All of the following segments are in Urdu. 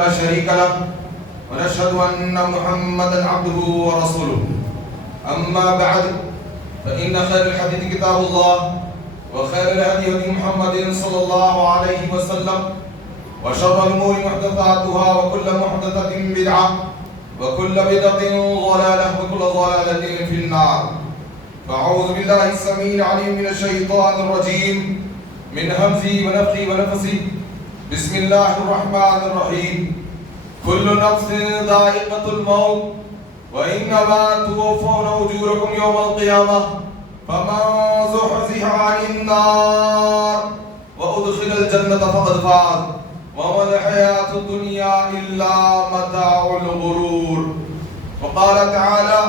لا شريك له ونشهد أن محمدا عبده ورسوله أما بعد فإن خير الحديث كتاب الله وخير الهدي هدي محمد صلى الله عليه وسلم وشر الأمور محدثاتها وكل محدثة بدعة وكل بدعة ضلالة وكل ضلالة في النار. فأعوذ بالله السميع العليم من الشيطان الرجيم من همزه ونفخه ونفثه. بسم الله الرحمن الرحيم. كل نفس ذائقة الموت وإنما توفون أجوركم يوم القيامة فمن زحزح عن النار وأدخل الجنة فقد فاز وما الحياة الدنيا إلا متاع الغرور. وقال تعالى: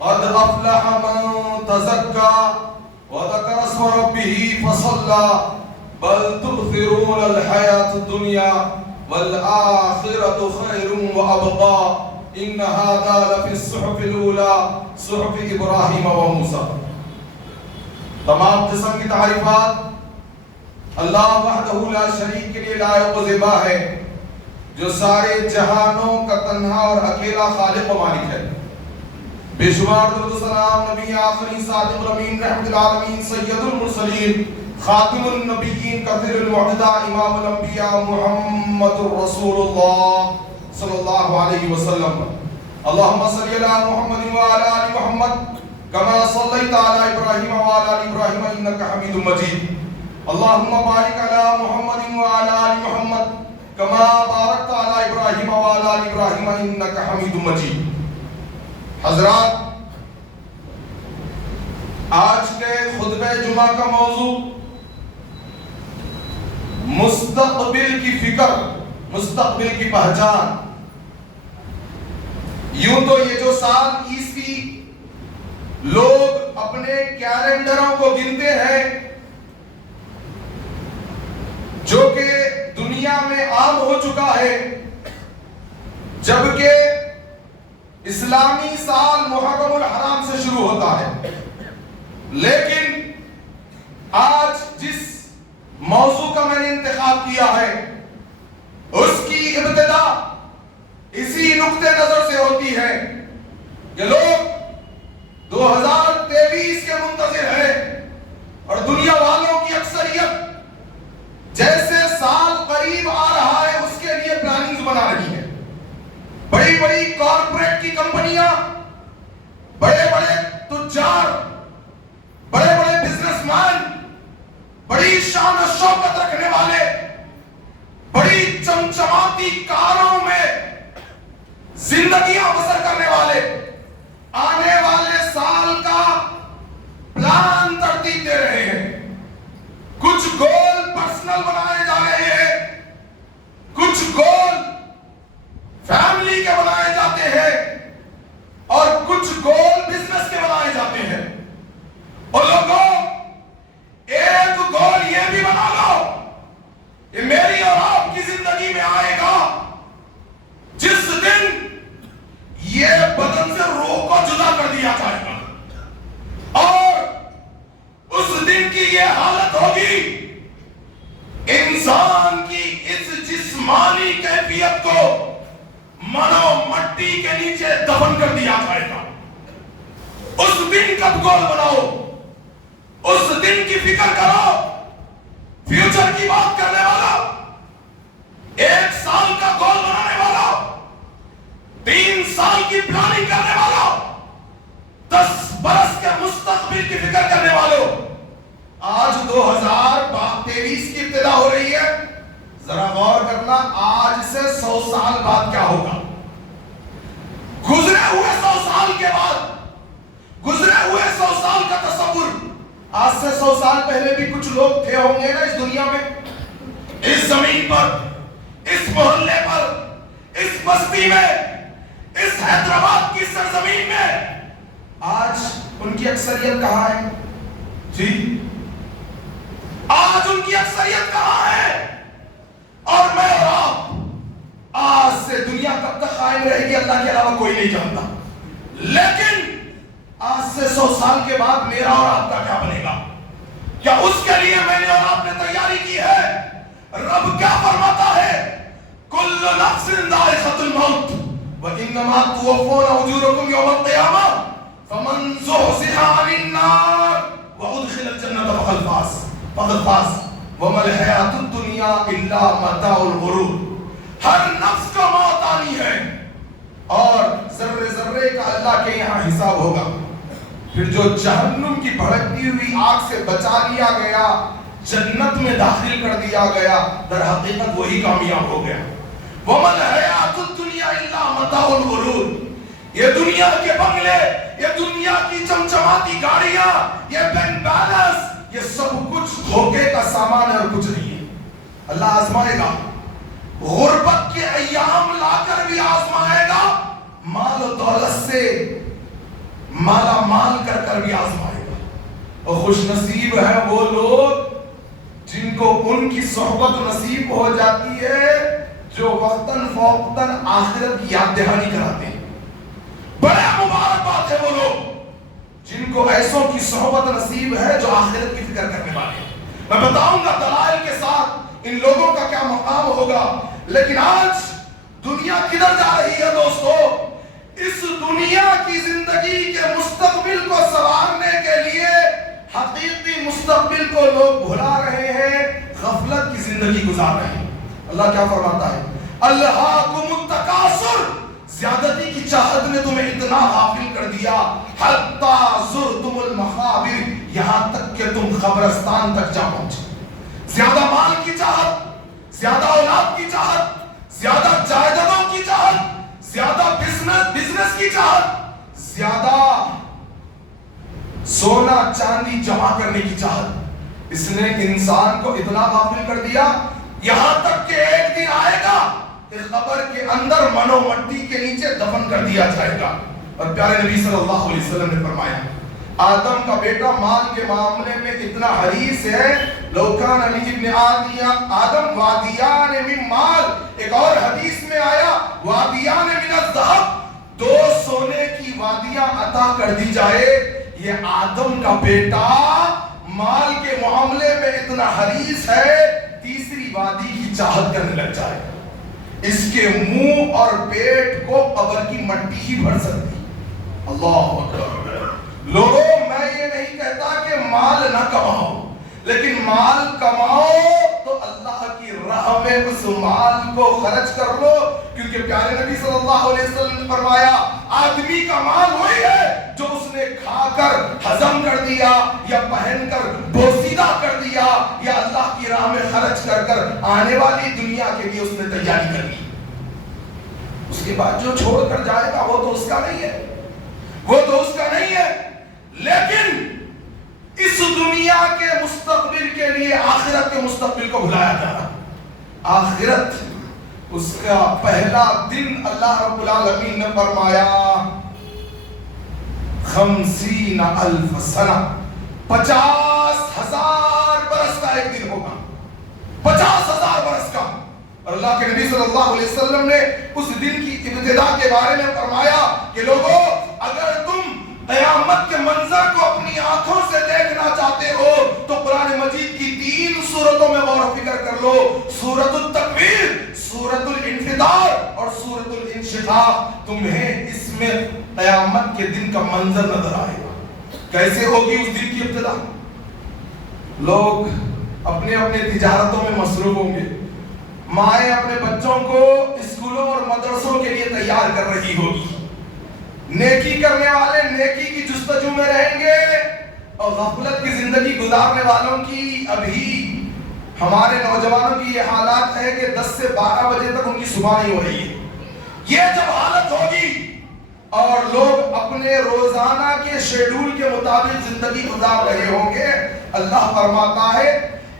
قد أفلح من تزكى وذكر اسم ربه فصلى بل تؤثرون الحياة الدنيا والآخرة خير وأبقى إن هذا لفي الصحف الأولى صحف إبراہیم و موسیٰ. تمام قسم کی تعریفات اللہ وحدہ لا شریک کے لیے لائق و زیبا ہے، جو سارے جہانوں کا تنہا اور اکیلا خالق و مالک ہے. بے شمار درود و سلام نبی آخری صادق الامین رحمت العالمین سید المرسلین خاتم النبیین کثیر المعجزہ امام الانبیاء محمد رسول اللہ صلی اللہ علیہ وسلم. اللہم صلی علی محمد وعلی آل محمد کما صلیت علی ابراہیم وعلی آل ابراہیم انکا حمید مجید. اللہم بارک علی محمد وعلی آل محمد کما بارکت علی ابراہیم وعلی آل ابراہیم انکا حمید مجید. حضرات، آج کے خطبہ جمعہ کا موضوع مستقبل کی فکر، مستقبل کی پہچان. یوں تو یہ جو سال عیسوی لوگ اپنے کیلنڈروں کو گنتے ہیں، جو کہ دنیا میں عام ہو چکا ہے، جبکہ اسلامی سال محرم الحرام سے شروع ہوتا ہے. لیکن آج جس موضوع کا میں نے انتخاب کیا ہے اس کی ابتدا اسی نقطہ نظر سے ہوتی ہے کہ لوگ 2023 کے منتظر ہیں اور دنیا والوں کی اکثریت جیسے سال قریب آ رہا ہے اس کے لیے پلاننگز بنا رہی ہے. بڑی بڑی کارپوریٹ کی کمپنیاں، بڑے بڑے تجار، بڑے بڑے بزنس مین، بڑی شان و شوکت رکھنے والے بڑی چمچماتی کاروں میں زندگیاں بسر کرنے والے آنے والے سال کا پلان ترتیب دے رہے ہیں. کچھ گول پرسنل بنائے جا رہے ہیں، کچھ گول فیملی کے بنائے جاتے ہیں اور کچھ گول بزنس کے بنائے جاتے ہیں. اور لوگوں، ایک گول یہ بھی بنا لو کہ میری اور آپ کی زندگی میں آئے گا جس دن یہ بدن سے روح کو جدا کر دیا جائے گا، اور اس دن کی یہ حالت ہوگی انسان کی اس جسمانی کیفیت کو منو مٹی کے نیچے دفن کر دیا جائے گا. اس دن کا گول بناؤ، اس دن کی فکر کرو. فیوچر کی بات کرنے والا، ایک سال کا گول بنانے والا، 3 سال کی پلاننگ کرنے والا، 10 برس کے مستقبل کی فکر کرنے والوں، آج 2023 کی ابتدا ہو رہی ہے. ذرا غور کرنا، آج سے 100 سال بعد کیا ہوگا. گزرے ہوئے 100 سال کے بعد، گزرے ہوئے 100 سال کا تصور. آج سے 100 سال پہلے بھی کچھ لوگ تھے ہوں گے نا اس دنیا میں، اس زمین پر، اس محلے پر، اس بستی میں، اس حیدرآباد کی سرزمین میں. آج ان کی اکثریت کہاں ہے جی؟ آج ان کی اکثریت کہاں ہے؟ اور میں اور آپ، آج سے دنیا کب تک قائم رہے گی اللہ کے علاوہ کوئی نہیں جانتا. لیکن آج سے 100 سال کے بعد میرا اور آپ کا کیا بنے گا؟ کیا اس کے لیے میں نے اور آپ نے تیاری کی ہے؟ رب کیا فرماتا ہے؟ کل نفس ذائقۃ الموت وانما توفون اجورکم یوم القیامہ فمن زحزح عن النار وادخل الجنة فقد فاز وما الحیاۃ الدنیا الا متاع الغرور. ہر نفس کا موت آنی ہے اور ذرے ذرے کا اللہ کے یہاں حساب ہوگا. پھر جو جہنم کی بھڑکتی ہوئی آگ سے بچا لیا گیا, جنت میں داخل کر دیا گیا, در حقیقت وہی کامیاب ہو گیا. وَمَا الْحَيَاةُ الدُّنْيَا إِلَّا مَتَاعُ الْغُرُورِ. یہ دنیا کے بنگلے, یہ دنیا کی چمچماتی گاڑیاں, یہ بینک بیلنس, یہ سب کچھ دھوکے کا سامان ہے اور کچھ نہیں ہے. اللہ آزمائے گا, غربت کے ایام لا کر بھی آزمائے گا, مال و دولت سے مالا مال کر کر بھی آزمائے گا. اور خوش نصیب ہے وہ لوگ جن کو ان کی صحبت نصیب ہو جاتی ہے جو وقتاً فوقتاً آخرت کی یاد دہانی کراتے ہیں. بڑے مبارک بات ہے وہ لوگ جن کو ایسوں کی صحبت نصیب ہے جو آخرت کی فکر کرنے والے ہیں. میں بتاؤں گا دلائل کے ساتھ ان لوگوں کا کیا مقام ہوگا. لیکن آج دنیا کدھر جا رہی ہے دوستو؟ اس دنیا کی زندگی کے مستقبل کو سنوارنے کے لیے حقیقی مستقبل کو لوگ بھلا رہے ہیں, غفلت کی زندگی گزار رہے ہیں. اللہ کیا فرماتا ہے؟ الہاکم التکاثر, زیادتی کی چاہت نے تمہیں اتنا غافل کر دیا, حتی زرتم المقابر, یہاں تک کہ تم قبرستان تک جا پہنچے. زیادہ مال کی چاہت, زیادہ اولاد کی چاہت, زیادہ جائیدادوں کی چاہت, زیادہ بزنس کی چاہت, زیادہ سونا چاندی جمع کرنے کی چاہت, اس نے انسان کو اتنا غافل کر دیا یہاں تک کہ ایک دن آئے گا کہ قبر کے اندر منو مٹی کے نیچے دفن کر دیا جائے گا. اور پیارے نبی صلی اللہ علیہ وسلم نے فرمایا آدم کا بیٹا مال کے معاملے میں اتنا حریص ہے, لو کان لابن آدم وادیان من مال, ایک اور حدیث میں آیا وادیان من الذهب, 2 سونے کی وادیاں عطا کر دی جائے. یہ آدم کا بیٹا مال کے معاملے میں اتنا حریص ہے, تیسری وادی کی چاہت کرنے لگ جائے. اس کے منہ اور پیٹ کو قبر کی مٹی ہی بھر سکتی. اللہ اکبر. لوگوں, میں یہ نہیں کہتا کہ مال نہ کماؤ, لیکن مال کماؤ تو اللہ کی راہ میں اس مال کو خرچ کر لو, کیونکہ پیارے نبی صلی اللہ علیہ وسلم نے فرمایا آدمی کا مال وہی ہے جو اس نے کھا کر ہضم کر دیا یا پہن کر بوسیدہ کر دیا یا اللہ کی راہ میں خرچ کر کر آنے والی دنیا کے لیے اس نے تیاری کر لی. اس کے بعد جو چھوڑ کر جائے گا وہ تو اس کا نہیں ہے, وہ تو اس کا نہیں ہے. لیکن اس دنیا کے مستقبل کے لیے آخرت کے مستقبل کو بھلایا جا رہا. آخرت, اس کا پہلا دن اللہ رب العالمین نے فرمایا 50,000 سنہ, 50,000 برس کا ایک دن ہوگا, 50,000 برس کا. اور اللہ کے نبی صلی اللہ علیہ وسلم نے اس دن کی ابتدا کے بارے میں فرمایا کہ لوگوں, اگر تم قیامت کے منظر کو اپنی آنکھوں سے دیکھنا چاہتے ہو تو قرآن مجید کی 3 سورتوں میں غور و فکر کر لو. سورۃ التکویر, سورۃ الانفطار اور سورۃ الانشقاق. تمہیں اس میں قیامت کے دن کا منظر نظر آئے گا. کیسے ہوگی اس دن کی ابتدا؟ لوگ اپنے اپنے تجارتوں میں مصروف ہوں گے, مائیں اپنے بچوں کو اسکولوں اور مدرسوں کے لیے تیار کر رہی ہوگی, نیکی کرنے والے نیکی کی جستجو میں رہیں گے, اور غفلت کی زندگی گزارنے والوں کی, ابھی ہمارے نوجوانوں کی یہ حالات ہے کہ 10 سے 12 بجے تک ان کی صبح نہیں ہو رہی ہے. یہ جب حالت ہوگی اور لوگ اپنے روزانہ کے شیڈول کے مطابق زندگی گزار رہے ہوں گے, اللہ فرماتا ہے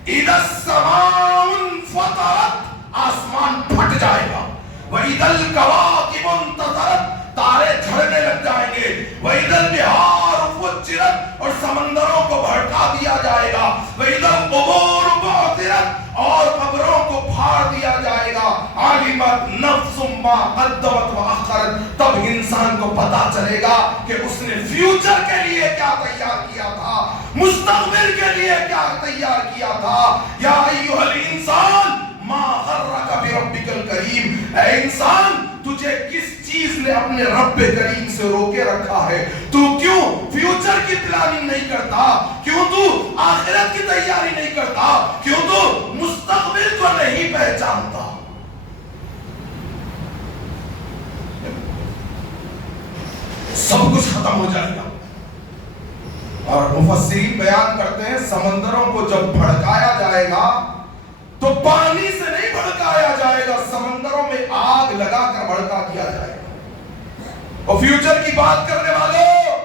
اِذَا السَّمَاءُ انفطرت, آسمان پھٹ جائے گا. وَإِذَا الْكَوَاكِبُ انتَثَرَتْ, تارے جھڑنے لگ جائیں گے. وَإِذَا الْبِحَارُ فُجِّرَتْ, اور سمندروں کو بھڑکا دیا جائے گا. وَإِذَا الْقُبُورُ بُعْثِرَتْ, اور قبروں کو پھاڑ دیا جائے گا. عَلِمَتْ نَفْسٌ مَّا قَدَّمَتْ وَأَخَّرَتْ, تب انسان کو پتا چلے گا کہ اس نے فیوچر کے لیے کیا تیار کیا تھا, مستقبل کے لیے کیا تیار کیا تھا. یا ایھا الانسان ما غرک بربک الکریم, اے انسان تجھے کس چیز نے اپنے رب کریم سے روکے رکھا ہے؟ تو کیوں فیوچر کی پلاننگ نہیں کرتا؟ کیوں تو آخرت کی تیاری نہیں کرتا؟ کیوں تو مستقبل کو نہیں پہچانتا؟ سب کچھ ختم ہو جائے گا. اور مفسرین بیان کرتے ہیں سمندروں کو جب بھڑکایا جائے گا تو پانی سے نہیں بھڑکایا جائے گا، سمندروں میں آگ لگا کر بھڑکا دیا جائے گا. اور فیوچر کی بات کرنے والوں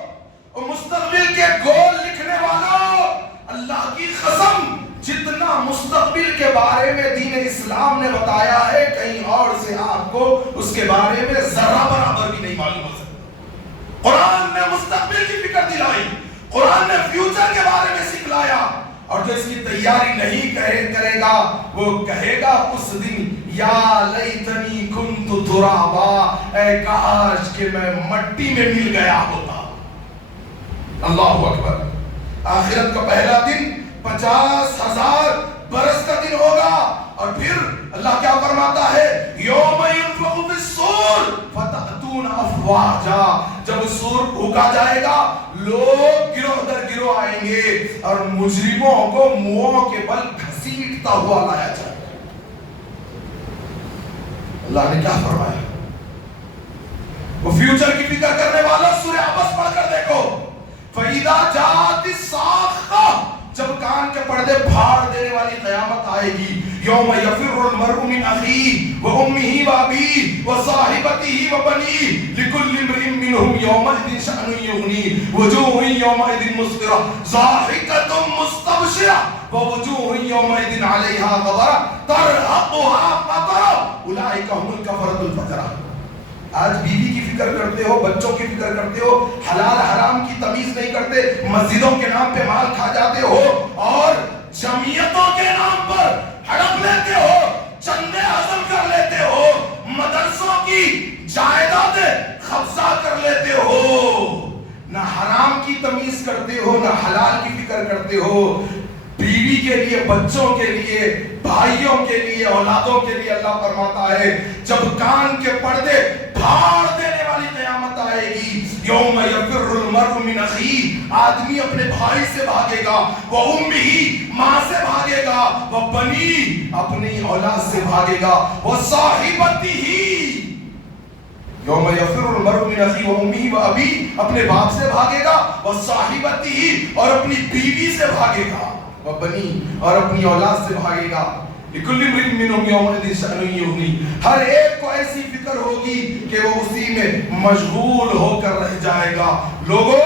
اور مستقبل کے گول لکھنے والوں، اللہ کی قسم جتنا مستقبل کے بارے میں دین اسلام نے بتایا ہے کہیں اور سے آپ کو اس کے بارے میں ذرہ برابر بھی نہیں معلوم ہو سکتا. قرآن نے مستقبل کی فکر دلائی، قرآن نے فیوچر کے بارے میں سکھلایا، اور جو اس کی تیاری نہیں کرے گا وہ کہے گا اس دن یا لیتنی کنت ترابا، اے کاش کہ میں مٹی میں مل گیا ہوتا. اللہ اکبر. آخرت کا پہلا دن 50,000 برس کا دن ہوگا. اور پھر اللہ کیا فرماتا ہے؟ یوم ینفخ فی الصور فتأتون افواجا. جب سور پھونکا جائے گا لوگ گروہ در گروہ آئیں گے اور مجرموں کو منہوں کے بل گھسیٹتا ہوا لایا جائے گا. اللہ نے کیا فرمایا؟ وہ فیوچر کی فکر کرنے والا سورہ عبس پڑھ کر دیکھو. فَإِذَا جَاءَتِ الصَّاخَّةُ، جب کان کے پردے پھاڑ دینے والی قیامت آئے گی. یوم یفر المرء من اخیہ وامہ وابیہ وصاحبتہ وبنیہ لکل امرئ منہم یومئذ شأن یغنیہ وجوہ یومئذ مسفرہ ضاحکۃ مستبشرہ ووجوہ یومئذ علیہا غبرہ ترہقھا قترہ اولئک ھم الکفرۃ الفجرہ. آج بیوی کی فکر کرتے ہو، بچوں کی فکر کرتے ہو، حلال حرام کی تمیز نہیں کرتے، مسجدوں کے نام پہ مال کھا جاتے ہو اور جمعیتوں کے نام پر ہڑپ لیتے ہو، چندے حاصل کر لیتے ہو، مدرسوں کی جائیدادیں قبضہ کر لیتے ہو. نہ حرام کی تمیز کرتے ہو نہ حلال کی فکر کرتے ہو. بیوی کے لیے، بچوں کے لیے، بھائیوں کے لیے، اولادوں کے لیے اللہ فرماتا ہے جب کان کے پردے پھاڑ دینے والی قیامت آئے گی. یوم یفر المرء من اخیہ، آدمی اپنے بھائی سے بھاگے گا، وہ امہ، ماں سے بھاگے گا، وہ بنی، اپنی اولاد سے بھاگے گا، وہ صاحبتہ، یوم یفر المرء من اخیہ وامہ وابی، اپنے باپ سے بھاگے گا، وہ صاحبتہ، اور اپنی بیوی سے بھاگے گا، وہ بنی، اور اپنی اولاد سے بھاگے گا. لکل امرئ منہم یومئذ شأن یغنیہ، ہر ایک کو ایسی فکر ہوگی کہ وہ اسی میں مشغول ہو کر رہ جائے گا. لوگوں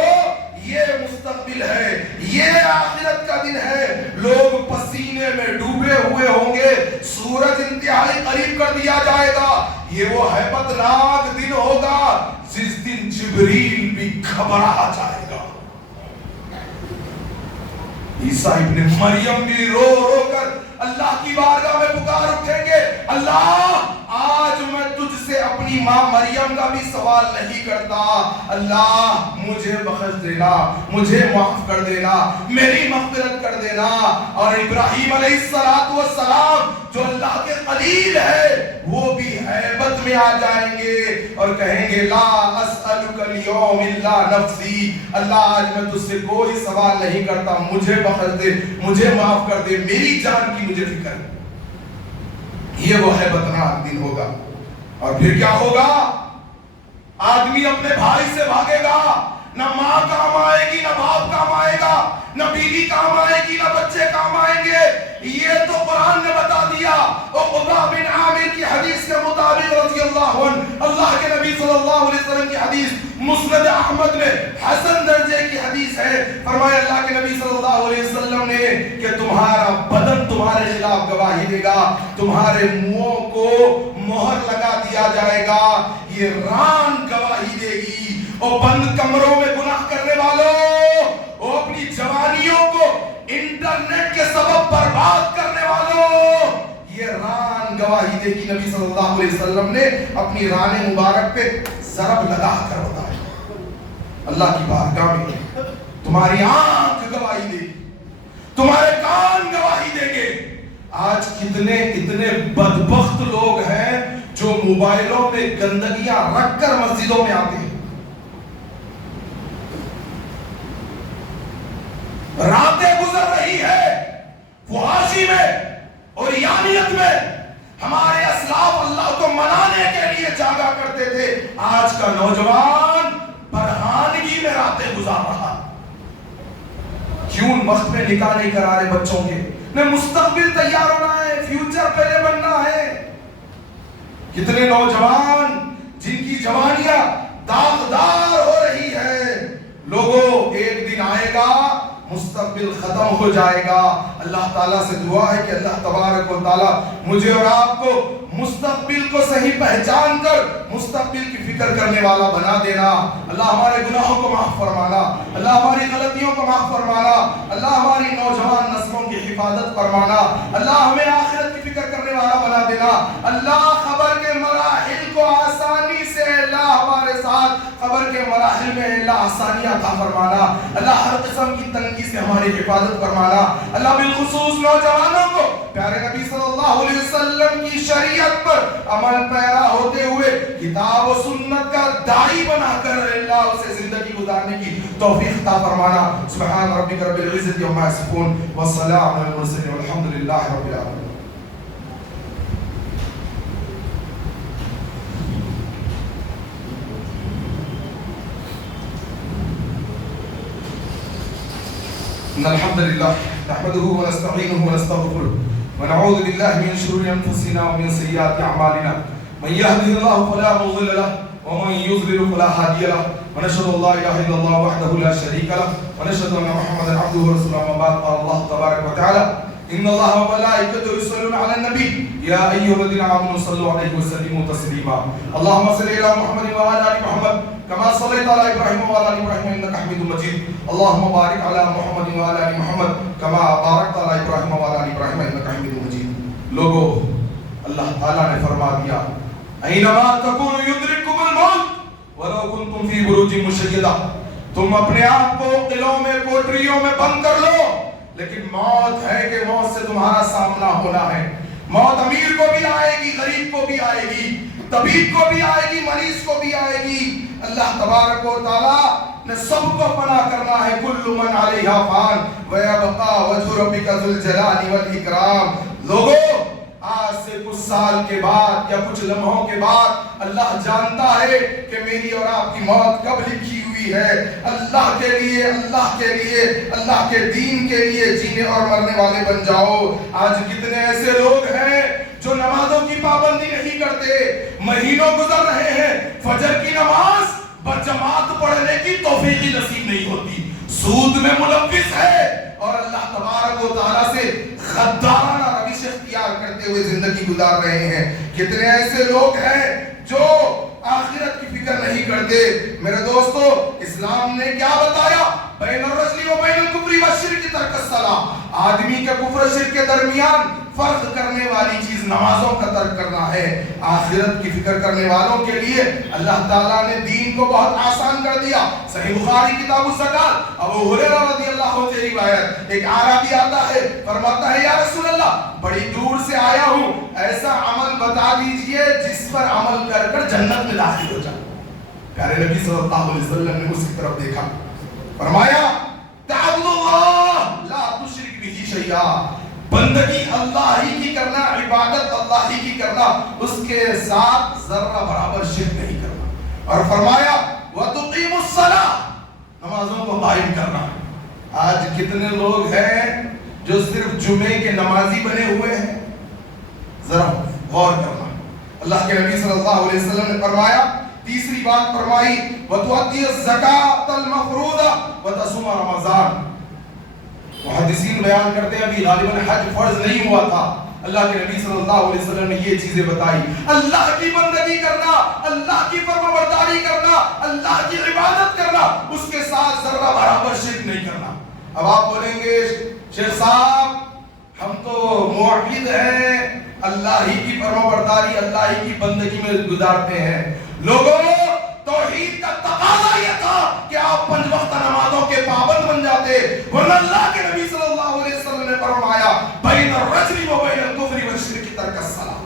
یہ مستقبل ہے، یہ آخرت کا دن ہے. لوگ پسینے میں ڈوبے ہوئے ہوں گے، سورج انتہائی قریب کر دیا جائے گا. یہ وہ ہیبت ناک دن ہوگا جس دن جبریل بھی گھبرا جائے گا. عیسیٰ ابن مریم بھی رو رو کر اللہ کی بارگاہ میں پکار اٹھیں گے، اللہ آج میں تجھ سے اپنی ماں مریم کا بھی سوال نہیں کرتا، اللہ مجھے بخش دینا، مجھے معاف کر دینا، میری مغفرت کر دینا. اور ابراہیم علیہ السلام جو اللہ کے خلیل ہے وہ بھی ہیبت میں آ جائیں گے اور کہیں گے لا اسألک اليوم الا نفسی، اللہ آج میں تجھ سے کوئی سوال نہیں کرتا، مجھے بخش دے، مجھے معاف کر دے، میری جان کی مجھے فکر ہے. یہ وہ ہیبت ناک دن ہوگا. اور پھر کیا ہوگا؟ آدمی اپنے بھائی سے بھاگے گا، نہ ماں کام آئے گی، نہ باپ کام آئے گا، نہ بیوی کام آئے گی، نہ بچے کام آئیں گے. یہ تو قرآن نے بتا دیا. عقبہ بن عامر کی حدیث کے مطابق رضی اللہ عنہ، اللہ کے نبی صلی اللہ علیہ وسلم کی حدیث مسند احمد میں حسن درجے کی حدیث ہے. فرمایا اللہ کے نبی صلی اللہ علیہ وسلم نے کہ تمہارا بدن تمہارے خلاف گواہی دے گا، تمہارے منہوں کو مہر لگا دیا جائے گا، یہ ران گواہی دے گی. اور بند کمروں میں گناہ کرنے والوں، اور اپنی جوانیوں کو انٹرنیٹ کے سبب برباد کرنے والوں، یہ ران گواہی دے گی. نبی صلی اللہ علیہ وسلم نے اپنی ران مبارک پہ ضرب لگا کر بتایا اللہ کی بارگاہ میں تمہاری آنکھ گواہی دے گی، تمہارے کان گواہی دیں گے. آج کتنے بدبخت لوگ ہیں جو موبائلوں میں گندگیاں رکھ کر مسجدوں میں آتے ہیں. راتیں گزر رہی ہے فحاشی میں اور یانیت میں. ہمارے اسلاف اللہ کو منانے کے لیے جاگا کرتے تھے. آج کا نوجوان برہانگی میں راتیں گزار رہا. کیوں وقت میں نکاح نہیں کرا رہے بچوں کے؟ میں مستقبل تیار ہونا ہے، فیوچر پہلے بننا ہے. کتنے نوجوان جن کی جوانیاں داغدار ہو رہی ہے. لوگوں ایک دن آئے گا مستقبل ختم ہو جائے گا. اللہ تعالیٰ سے دعا ہے کہ اللہ تبارک و تعالیٰ مجھے اور آپ کو مستقبل کو صحیح پہچان کر مستقبل کی فکر کرنے والا بنا دینا. اللہ ہمارے گناہوں کو معاف فرمانا، اللہ ہماری غلطیوں کو معاف فرمانا، اللہ ہماری نوجوان نسلوں کی حفاظت فرمانا، اللہ ہمیں آخرت کی فکر کرنے والا بنا دینا. اللہ خبر کے مراحل کو آسانی سے اللہ ہمارے ساتھ خبر کے مراحل میں اللہ آسانیاں عطا فرمانا. اللہ ہر قسم کی تنگی سے ہماری حفاظت فرمانا. اللہ بالخصوص نوجوانوں کو پیارے نبی صلی اللہ علیہ وسلم کی شریعت پر عمل پیرا ہوتے ہوئے کتاب و سنت کا داعی بنا کر اللہ اسے زندگی گزارنے کی توفیق عطا فرمانا. سبحان ربک رب العزت عما یصفون والسلام علی المرسلین والحمد للہ رب العالمین. إن الحمد لله نحمده ونستعينه ونستغفره ونعوذ بالله من شرور أنفسنا ومن سيئات أعمالنا. من يهده الله فلا مضل له ومن يضلل فلا هادي له. ونشهد أن لا إله إلا الله وحده لا شريك له ونشهد أن محمدا عبده ورسوله. أما بعد قال الله تبارك وتعالى إن الله وملائكته يصلون على النبي يا أيها الذين آمنوا صلوا عليه وسلموا تسليما. اللهم صل على محمد وعلى آل محمد كما صليت على إبراهيم وعلى آل إبراهيم إنك حميد مجيد. اللهم بارك على محمد وعلى آل محمد كما باركت على إبراهيم وعلى آل إبراهيم إنك حميد مجيد. لوگو اللہ تعالیٰ نے فرما دیا اینما تکونوا یدرککم الموت ولو کنتم فی بروج مشیدہ. تم اپنے آپ کو قلعوں میں کوٹریوں میں بند کر لو، لیکن موت ہے کہ موت سے تمہارا سامنا ہونا ہے. موت امیر کو بھی آئے گی، غریب کو بھی آئے گی، طبیب کو بھی آئے گی، مریض کو بھی آئے گی. اللہ تبارک و تعالیٰ نے سب کو پناہ کرنا ہے. کل من علیہا فان ویبقى وجہ ربک ذو الجلال والاکرام. لوگوں آج سے کچھ سال کے بعد یا کچھ لمحوں کے بعد اللہ جانتا ہے کہ میری اور آپ کی موت کب لکھی ہوئی ہے. اللہ کے لیے، اللہ کے لیے، اللہ کے دین کے لیے جینے اور مرنے والے بن جاؤ. آج کتنے ایسے لوگ ہیں جو نمازوں کی پابندی نہیں کرتے، مہینوں گزر رہے ہیں فجر کی نماز بجماعت پڑھنے کی توفیق نصیب نہیں ہوتی، سود میں ملوث ہے اور اللہ تبارک و تعالیٰ سے غدارانہ روش اختیار کرتے ہوئے زندگی گزار رہے ہیں. کتنے ایسے لوگ ہیں جو آخرت کی فکر نہیں کرتے. میرے دوستو، اسلام نے کیا بتایا؟ بین الرجل و بین الکفر والشرک ترک الصلاۃ. آدمی کے کفر و شرک کے درمیان فرق کرنے والی چیز نمازوں کا ترک کرنا ہے. آخرت کی فکر کرنے والوں کے لیے اللہ تعالیٰ نے دین کو بہت آسان کر دیا. صحیح بخاری کتاب الزکات، ابو ہریرہ رضی اللہ عنہ سے روایت، ایک اعرابی آتا ہے، فرماتا ہے یا رسول اللہ بڑی دور سے آیا ہوں، ایسا عمل بتا دیجئے جس پر عمل کر کر جنت میں داخل ہو جائے. پیارے نبی صلی اللہ علیہ وسلم نے اس کی طرف دیکھا، فرمایا تعبد اللہ لا تشرک بہ شیئا. بندگی اللہ ہی کی کرنا، عبادت اللہ ہی کی کرنا، اس کے ساتھ ذرہ برابر شرک نہیں کرنا. اور فرمایا وَتُقِيمُ الصَّلَاةَ، نمازوں کو قائم کرنا. آج کتنے لوگ ہیں جو صرف جمعے کے نمازی بنے ہوئے ہیں؟ ذرا غور کرنا. اللہ کے نبی صلی اللہ علیہ وسلم نے فرمایا، تیسری بات فرمائی وَتُؤَدِّيَ الزَّكَاةَ الْمَفْرُوضَةَ وَتَصُومَ رمضان. محدثین بیان کرتے ہیں ابھی غالباً حج فرض نہیں ہوا تھا، اللہ کے نبی صلی اللہ علیہ وسلم نے یہ چیزیں بتائی. اللہ کی بندگی کرنا، اللہ کی فرمانبرداری کرنا، اللہ کی عبادت کرنا، اس کے ساتھ ذرہ برابر شرک نہیں کرنا. اب آپ بولیں گے شیخ صاحب ہم تو موحد ہیں، اللہ ہی کی فرمانبرداری، اللہ ہی کی بندگی میں گزارتے ہیں. لوگوں، توحید کا تقاضا یہ تھا کہ آپ 5 وقت نمازوں کے پابند بن جاتے، ورنہ اللہ کے نبی صلی اللہ علیہ وسلم نے فرمایا بین الرجل و بین الکفر والشرک ترک الصلاۃ.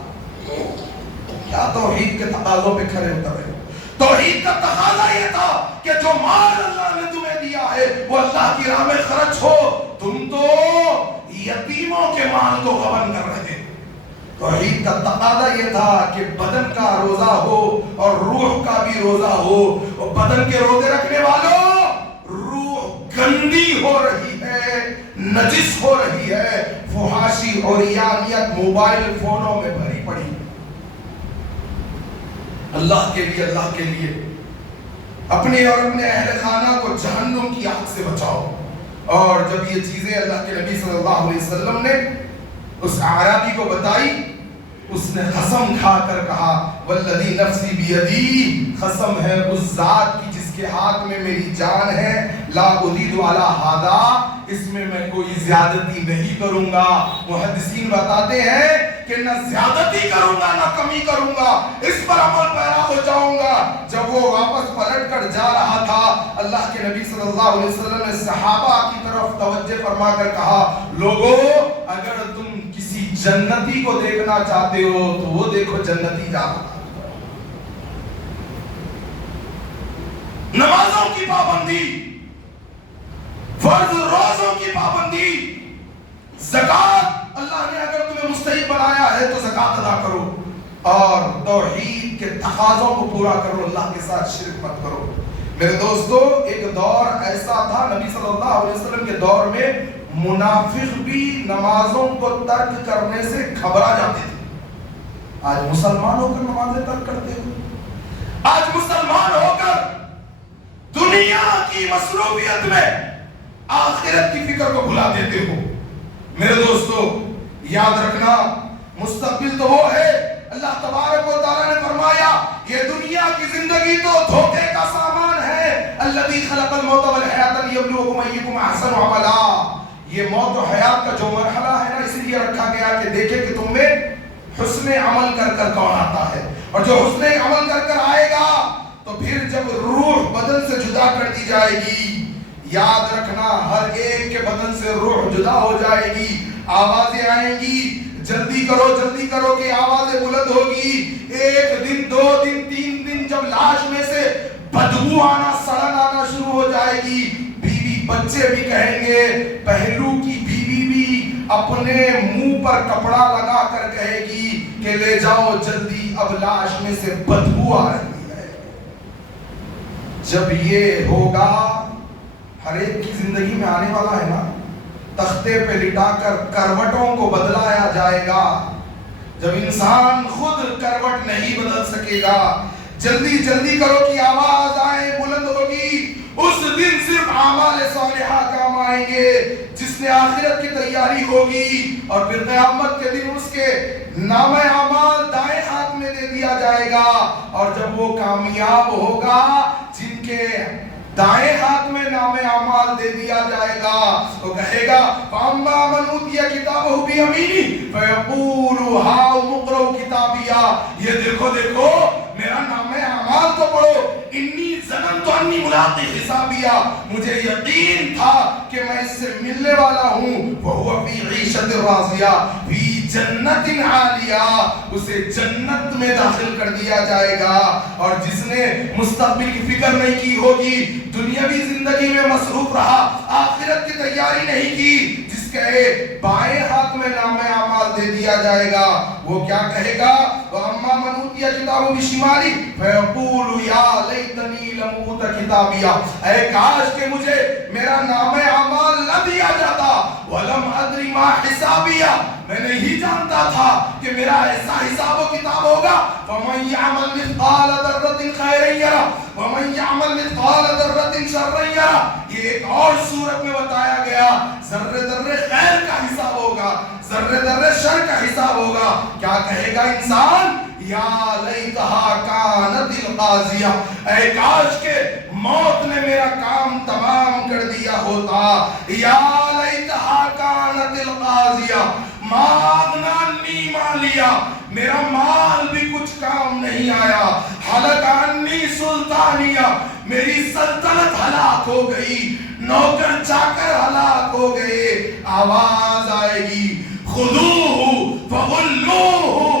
کیا توحید کے تقاضوں پہ کھڑے اترے ہو؟ توحید کا تقاضا یہ تھا کہ جو مال اللہ نے تمہیں دیا ہے وہ اللہ کی راہ میں خرچ ہو. تم تو یتیموں کے مال کو غبن کر رہے. توحید کا تقاضا یہ تھا کہ بدن کا روزہ ہو اور روح کا بھی روزہ ہو. اور بدن کے روزے رکھنے والوں، روح گندی ہو رہی ہے، نجس ہو رہی ہے، فحاشی اور یانیت موبائل فونوں میں بھری پڑی. اللہ کے لیے اپنے اور اپنے اہل خانہ کو جہنم کی آگ سے بچاؤ. اور جب یہ چیزیں اللہ کے نبی صلی اللہ علیہ وسلم نے اس اعرابی کو بتائی، اس نے قسم کھا کر کہا والذی نفسی بیدی، قسم ہے اس ذات کی جس کے ہاتھ میں میری جان ہے، لا ازید علی ھذا، اس میں میں کوئی زیادتی نہیں کروں گا. محدثین بتاتے ہیں کہ نہ زیادتی کروں گا نہ کمی کروں گا، اس پر عمل پیرا ہو جاؤں گا. جب وہ واپس پلٹ کر جا رہا تھا، اللہ کے نبی صلی اللہ علیہ وسلم نے صحابہ کی طرف توجہ فرما کر کہا لوگوں اگر تم کسی جنتی کو دیکھنا چاہتے ہو تو وہ دیکھو جنتی جا رہا. نمازوں کی پابندی، فرض روزوں کی پابندی، زکات، اللہ نے اگر تمہیں مستحق بنایا ہے تو زکات ادا کرو، اور توحید کے تقاضوں کو پورا کرو، اللہ کے ساتھ شرک مت کرو. میرے دوستو، ایک دور ایسا تھا نبی صلی اللہ علیہ وسلم کے دور میں منافق بھی نمازوں کو ترک کرنے سے گھبرا جاتے تھے. آج مسلمان ہو کر نمازیں ترک کرتے ہو، آج مسلمان ہو کر دنیا کی مصروفیت میں آخرت کی فکر کو بھلا دیتے ہو. میرے دوستو یاد رکھنا، مستقبل تو وہ ہے، اللہ تبارک و تعالیٰ نے فرمایا یہ دنیا کی زندگی تو دھوکے کا سامان ہے. الذی خلق الموت والحیات لیبلوکم ایکم احسن عملا. یہ موت و حیات کا جو مرحلہ ہے نا، اسی لیے رکھا گیا کہ دیکھے کہ تم میں حسن عمل کر کر کون آتا ہے. اور جو حسن عمل کر کر آئے گا تو پھر جب روح بدن سے جدا کر دی جائے گی، یاد رکھنا ہر ایک کے بدن سے روح جدا ہو جائے گی، آوازیں آئیں گی، جلدی کرو کہ آوازیں بلند ہوگی. ایک دن، 2 دن، 3 دن جب لاش میں سے بدبو آنا، سڑن آنا شروع ہو جائے گی، بیوی بچے بھی کہیں گے، پہلو کی بیوی بھی اپنے منہ پر کپڑا لگا کر کہے گی کہ لے جاؤ جلدی، اب لاش میں سے بدبو آ رہی ہے. جب یہ ہوگا، ہر ایک کی زندگی میں آنے والا ہے نا، تختے پہ لٹا کر کروٹوں کو بدلایا جائے گا. جب انسان خود کروٹ نہیں بدل سکے گا، جلدی کرو کہ آواز آئے، بلند ہوگی. اس دن صرف اعمال صالحہ کام آئیں گے. جس نے آخرت کی تیاری ہوگی اور پھر قیامت کے دن اس کے نام اعمال دائیں ہاتھ میں دے دیا جائے گا. اور جب وہ کامیاب ہوگا، جن کے دائیں ہاتھ میں نام اعمال دے دیا جائے گا، تو کہے گا فَأَمَّا مَنْ أُوتِيَ كِتَابَهُ بِيَمِينِهِ فَيَقُولُ هَاؤُمُ اقْرَءُوا كِتَابِيَهْ. یہ دیکھو میرا نام اعمال تو پڑھو. انی ظننت انی ملاق حسابیہ، مجھے یقین تھا کہ میں اس سے ملنے والا ہوں. وَهُوَ فِي عِيشَةٍ رَاضِيَةٍ فِي جَنَّةٍ عَالِيَةٍ، اسے جنت میں داخل کر دیا جائے گا. اور جس نے مستقبل کی فکر نہیں کی ہوگی، دنیاوی زندگی میں مصروف رہا، آخرت کی تیاری نہیں کی، جس کے بائیں ہاتھ میں نام اعمال دے دیا جائے گا، وہ کیا کہے گا؟ وَأَمَّا مَنْ أُوتِيَ كِتَابَهُ بِشِمَالِهِ فَيَقُولُ يَا لَيْتَنِي لَمْ أُوتَ كِتَابِيَهْ. اے کاش کہ مجھے میرا نام اعمال نہ دیا جاتا. وَلَمْ أَدْرِ مَا حِسَابِيَهْ، میں نہیں جانتا تھا کہ میرا ایسا حساب و کتاب ہوگا. وَمَنْ يَعْمَلْ مِثْقَالَ ذَرَّةٍ خَيْرًا يَرَهُ وَمَنْ يَعْمَلْ مِثْقَالَ ذَرَّةٍ شَرًّا يَرَهُ. یہ ایک اور صورت میں بتایا گیا، ذرے ذرے خیر کا حساب ہوگا، ذرے ذرے شر کا حساب ہوگا. کیا کہے گا انسان؟ یا لیتہا کانت القاضیہ، اے کاش کہ موت نے میرا کام تمام کر دیا ہوتا. یا لیتہا کانت القاضیہ ما اغنی عنی مالیہ، میرا مال بھی کچھ کام نہیں آیا. ہلک عنی سلطانیہ، میری سلطنت ہلاک ہو گئی، نوکر چاکر ہلاک ہو گئے. آواز آئے گی خذوہ فغلوہ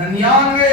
99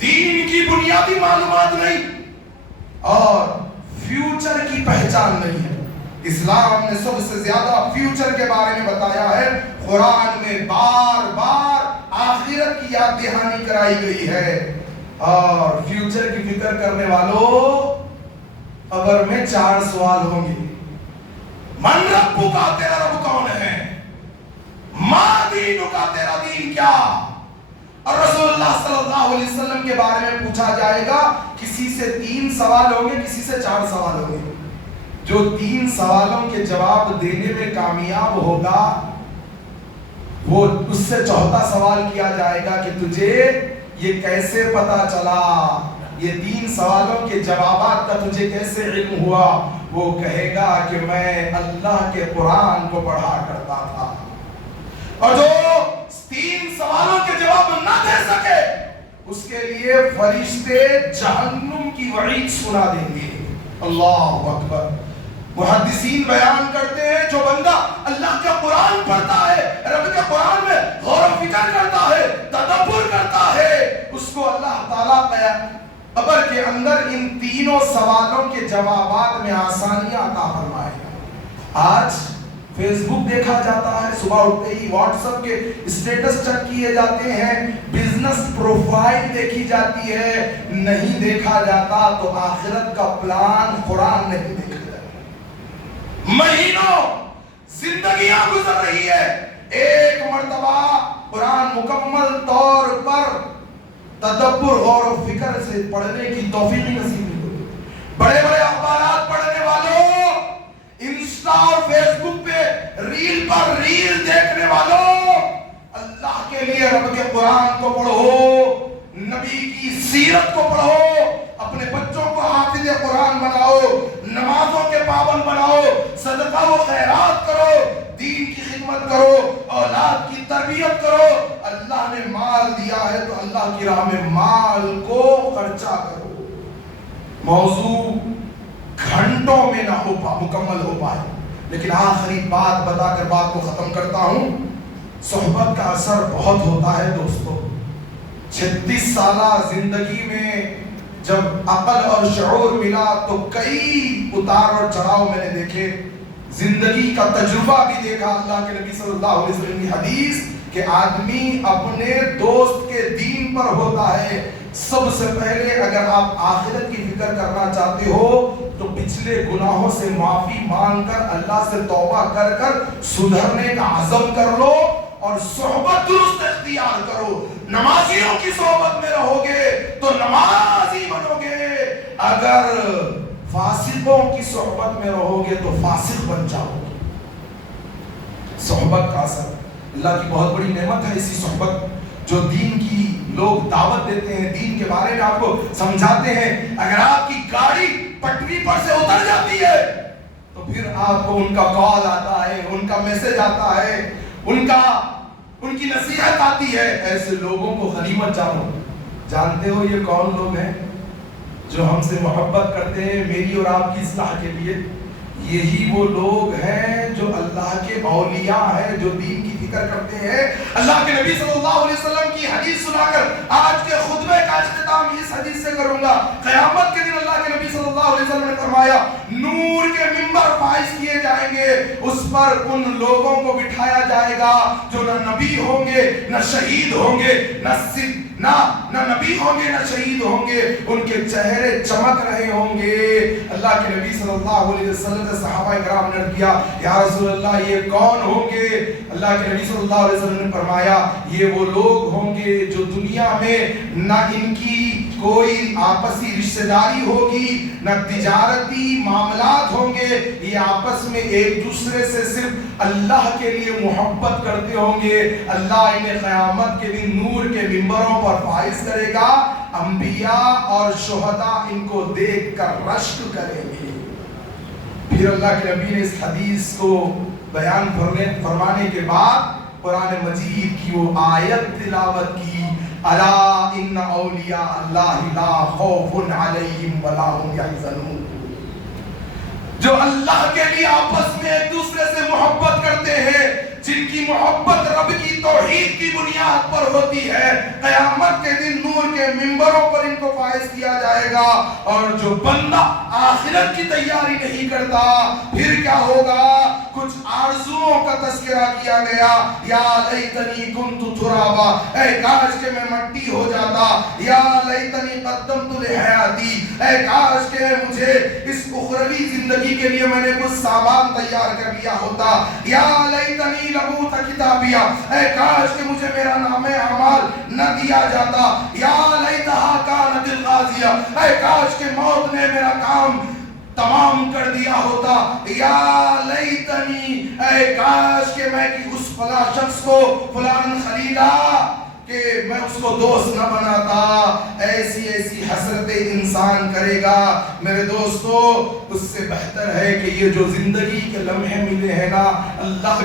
دین کی بنیادی معلومات نہیں اور فیوچر کی پہچان نہیں ہے۔ اسلام نے سب سے زیادہ فیوچر کے بارے میں بتایا ہے، قرآن میں بار بار آخرت کی یاد دہانی کرائی گئی ہے۔ اور فیوچر کی فکر کرنے والوں، قبر میں 4 سوال ہوں گے۔ من ربک، تیرا رب کون ہے؟ ما دینک، تیرا دین کیا؟ اور رسول اللہ صلی اللہ علیہ وسلم کے بارے میں پوچھا جائے گا، کسی سے 3 سوال ہوں گے، کسی سے 4 سوال ہوں گے۔ جو 3 سوالوں کے جواب دینے میں کامیاب ہوگا، وہ اس سے 4تھا سوال کیا جائے گا کہ تجھے یہ کیسے پتا چلا، یہ 3 سوالوں کے جوابات کا تجھے کیسے علم ہوا؟ وہ کہے گا کہ میں اللہ کے قرآن کو پڑھا کرتا تھا۔ اور جو 3 سوالوں کے جواب نہ دے سکے، اس کے لیے فرشتے جہنم کی وعید سنا دیں گے۔ اللہ اکبر۔ محدثین بیان کرتے ہیں، جو بندہ اللہ کا قرآن پڑھتا ہے، رب کے قرآن میں غور و فکر کرتا ہے، تدبر کرتا ہے، اس کو اللہ تعالیٰ قبر کے اندر ان 3 سوالوں کے جوابات میں آسانیاں عطا فرمائے گا۔ آج فیس بک دیکھا جاتا ہے، صبح اٹھتے ہی واٹس ایپ کے اسٹیٹس چیک کیے جاتے ہیں، بزنس پروفائل دیکھی جاتی ہے، نہیں دیکھا جاتا تو آخرت کا پلان قرآن نہیں دیکھا جاتا۔ مہینوں زندگیاں گزر رہی ہے، ایک مرتبہ قرآن مکمل طور پر تدبر غور و فکر سے پڑھنے کی توفیق نصیب نہیں ہوئی۔ بڑے بڑے اخبارات پڑھنے والوں، انسٹا اور فیس بک پہ ریل پر ریل دیکھنے والوں، اللہ کے لیے رب کے قرآن کو پڑھو، نبی کی سیرت کو پڑھو، اپنے بچوں کو حافظ قرآن بناؤ، نمازوں کے پابند بناؤ، صدقہ و خیرات کرو، دین کی خدمت کرو، اولاد کی تربیت کرو۔ اللہ نے مال دیا ہے تو اللہ کی راہ میں مال کو خرچہ کرو۔ موضوع گھنٹوں میں نہ مکمل ہو پائے، لیکن آخری بات بتا کر بات کو ختم کرتا ہوں۔ صحبت کا اثر بہت ہوتا ہے دوستو۔ 36 سالہ زندگی میں جب عقل اور شعور ملا تو کئی اتار اور چڑھاؤ میں نے دیکھے، زندگی کا تجربہ بھی دیکھا۔ اللہ کے نبی صلی اللہ علیہ وسلم کی حدیث کہ آدمی اپنے دوست کے دین پر ہوتا ہے۔ سب سے پہلے اگر آپ آخرت کی فکر کرنا چاہتے ہو تو پچھلے گناہوں سے معافی مانگ کر اللہ سے توبہ کر کر سدھرنے کا عزم کر لو اور صحبت درست اختیار کرو۔ نمازیوں کی صحبت میں رہو گے تو نمازی بنو گے، اگر فاسقوں کی صحبت میں رہو گے تو فاسق بن جاؤ گے۔ صحبت کا اثر اللہ کی بہت بڑی نعمت ہے، اسی صحبت جو دین کی لوگ دعوت دیتے ہیں، دین کے بارے میں آپ کو سمجھاتے ہیں۔ اگر آپ کی گاڑی پٹری پر سے اتر جاتی ہے تو پھر آپ کو ان کا کال آتا ہے، ان کا میسج آتا ہے، ان کی نصیحت آتی ہے۔ ایسے لوگوں کو غنیمت جانو۔ جانتے ہو یہ کون لوگ ہیں جو ہم سے محبت کرتے ہیں میری اور آپ کی اصلاح کے لیے؟ یہی وہ لوگ ہیں جو اللہ کے اولیاء ہیں، جو دین کی فکر کرتے ہیں۔ اللہ کے نبی صلی اللہ علیہ وسلم کی حدیث سنا کر آج کے خطبے کا اختتام اس حدیث سے کروں گا۔ قیامت کے دن اللہ کے نبی صلی اللہ علیہ وسلم نے فرمایا، نور کے منبر فائز کیے جائیں گے، اس پر ان لوگوں کو بٹھایا جائے گا جو نہ نبی ہوں گے، نہ شہید ہوں گے، نہ نبی ہوں گے، نہ شہید ہوں گے، ان کے چہرے چمک رہے ہوں گے۔ اللہ کے نبی صلی اللہ علیہ وسلم سے صحابہ کرام نے کیا، یا رسول اللہ یہ کون ہوں گے؟ اللہ کے نبی صلی اللہ علیہ وسلم نے فرمایا، یہ وہ لوگ ہوں گے جو دنیا میں نہ ان کی کوئی آپسی رشتہ داری ہوگی، نہ تجارتی معاملات ہوں گے، یہ آپس میں ایک دوسرے سے صرف اللہ کے لیے محبت کرتے ہوں گے۔ اللہ انہیں قیامت کے دن نور کے منبروں پر فائز کرے گا، انبیاء اور شہداء ان کو دیکھ کر رشک کریں گے۔ پھر اللہ کے نبی نے اس حدیث کو بیان فرمانے کے بعد قرآن مجید کی وہ آیت تلاوت کی، الا ان اولیاء اللہ لا خوف علیہم ولا هم یحزنون۔ جو اللہ کے لیے آپس میں ایک دوسرے سے محبت کرتے ہیں، جن کی محبت رب کی توحید کی بنیاد پر ہوتی ہے، قیامت کے دن نور کے منبروں پر ان کو فائز کیا جائے گا۔ اور جو بندہ آخرت کی تیاری نہیں کرتا پھر کیا ہوگا؟ کچھ آرزوؤں کا تذکرہ کیا گیا، یا لیتنی کنت ترابا، اے کاش کہ میں مٹی ہو جاتا، یا لیتنی قدمت لحیاتی، اے کاش کہ مجھے اس اخروی زندگی کے لیے میں نے کچھ سامان تیار کر لیا ہوتا، یا لیتنی لموت کتابیا، اے کاش کہ مجھے میرا نام اعمال نہ دیا جاتا، یا لیتہا کانت القاضیہ، اے کاش کہ موت نے میرا کام تمام کر دیا ہوتا، یا لیتنی، اے کاش کہ میں اس فلاں شخص کو فلان خریدا کہ میں اس کو دوست نہ بناتا۔ ایسی ایسی حسرتیں انسان کرے گا میرے دوستو۔ اس سے بہتر ہے کہ یہ جو زندگی کے لمحے ملے ہیں نا، اللہ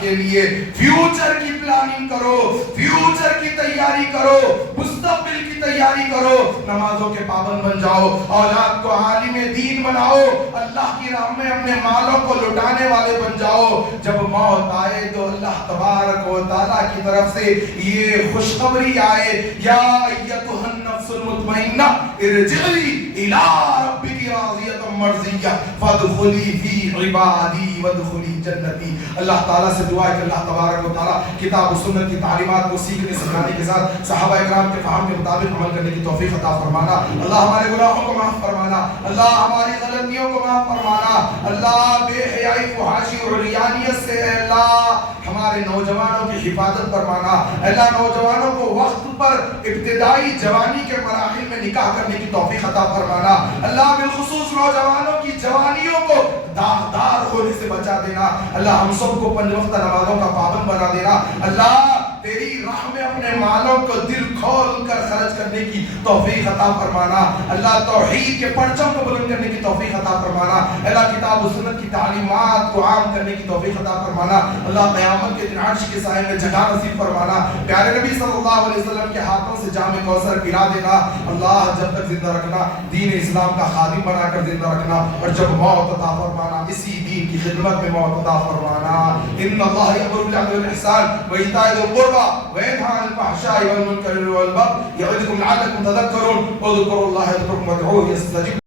کے لیے فیوچر کی پلاننگ کرو، فیوچر کی تیاری کرو، مستقبل کی تیاری کرو، نمازوں کے پابند بن جاؤ، اولاد کو عالم دین بناؤ، اللہ کی راہ میں اپنے مالوں کو لٹانے والے بن جاؤ۔ جب موت آئے تو اللہ تبارک و تعالیٰ کی طرف سے یہ خوشخبری آئے، یا ایتھا النفس المطمئنہ ارجعی الی ربک راضیۃ مرضیہ فادخلی فی عبادی وادخلی جنتی۔ اللہ تعالیٰ سے دعا ہے کہ اللہ تبارک و تعالیٰ کتاب و سنت کی تعلیمات کو سیکھنے سکھانے کے ساتھ صحابہ اکرام کے فہم کے مطابق عمل کرنے کی توفیق عطا فرمانا۔ اللہ ہمارے گناہوں کو معاف فرمانا، اللہ ہماری غلطیوں کو معاف فرمانا، اللہ بے حیائی فحاشی اور عریانیت سے اللہ ہمارے نوجوانوں کی حفاظت فرمانا، اللہ نوجوانوں کو وقت پر ابتدائی جوانی کے مراحل میں نکاح کرنے کی توفیق عطا فرمانا، اللہ بالخصوص نوجوانوں کی جوانیوں کو داغدار ہونے سے بچا دینا، اللہ ہم سب کو 5 وقت نمازوں کا پابند بنا دینا، اللہ تیری راہ میں اپنے مالوں کو دل کھول کر خرچ کرنے کی توفیق عطا فرمانا، اللہ توحید کے پرچم کو بلند کرنے کی توفیق عطا فرمانا، اللہ کتاب و سنت کی تعلیمات کو عام کرنے کی توفیق عطا فرمانا، اللہ قیامت کے دن عرش کے سائے میں جگہ نصیب فرمانا، پیارے نبی صلی اللہ علیہ وسلم کے ہاتھوں سے جام کوثر پلا دینا، اللہ جب تک زندہ رکھنا، دین اسلام کا خادم بنا کر زندہ رکھنا، اور جب موت عطا فرمانا اسی دین کی خدمت میں موت عطا فرمانا۔ ان اللہ یأمر بالعدل والإحسان وإيتاء ذي القربى وينهى عن الفحشاء والمنكر والبغي يعظكم لعلكم تذكرون اذكروا الله يذكركم وادعوه يستجب